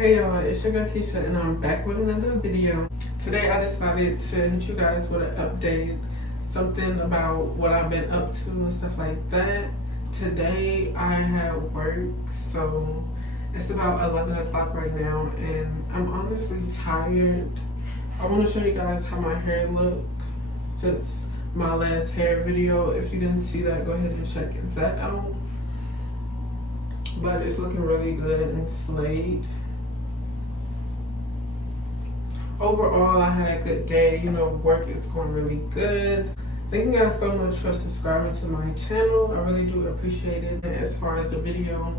Hey y'all, it's your girl Keisha and I'm back with another video. Today I decided to hit you guys with an update, something about what I've been up to and stuff like that. Today I had work, so it's about 11 o'clock right now and I'm honestly tired. I want to show you guys how my hair look since my last hair video. If you didn't see that, go ahead and check that out. But it's looking really good and slayed. Overall, I had a good day. You know, work is going really good. Thank you guys so much for subscribing to my channel. I really do appreciate it. And as far as the video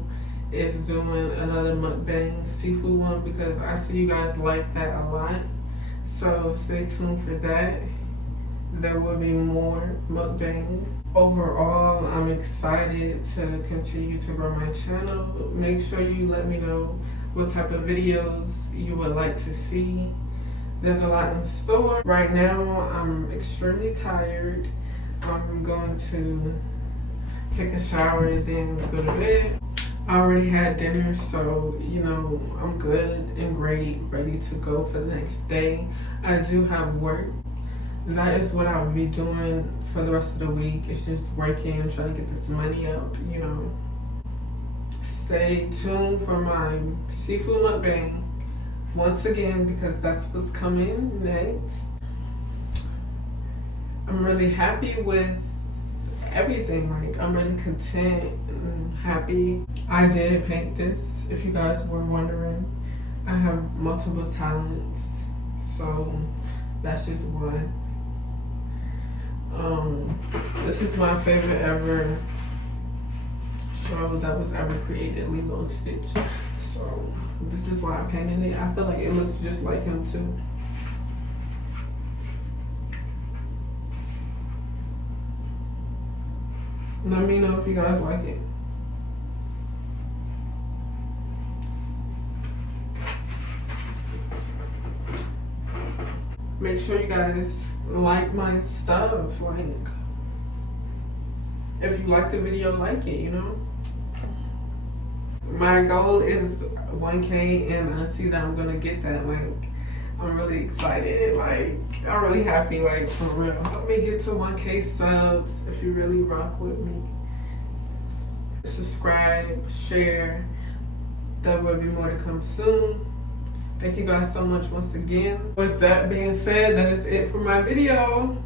is doing another mukbang seafood one, because I see you guys like that a lot. So stay tuned for that. There will be more mukbangs. Overall, I'm excited to continue to grow my channel. Make sure you let me know what type of videos you would like to see. There's a lot in store. Right now, I'm extremely tired. I'm going to take a shower and then go to bed. I already had dinner, so, you know, I'm good and great, ready to go for the next day. I do have work. That is what I'll be doing for the rest of the week. It's just working and trying to get this money up, you know. Stay tuned for my seafood mukbang. Once again, because that's what's coming next. I'm really happy with everything. Like, I'm really content and happy. I did paint this, if you guys were wondering. I have multiple talents, so that's just one. This is my favorite ever show that was ever created, Lilo and Stitch. So this is why I painted it. I feel like it looks just like him too. Let me know if you guys like it. Make sure you guys like my stuff. Like, if you like the video, like it, you know. My goal is 1K and I see that I'm gonna get that. Like, I'm really excited. Like, I'm really happy, like, for real. Let me get to 1K subs if you really rock with me. Subscribe, share. There will be more to come soon. Thank you guys so much once again. With that being said, that is it for my video.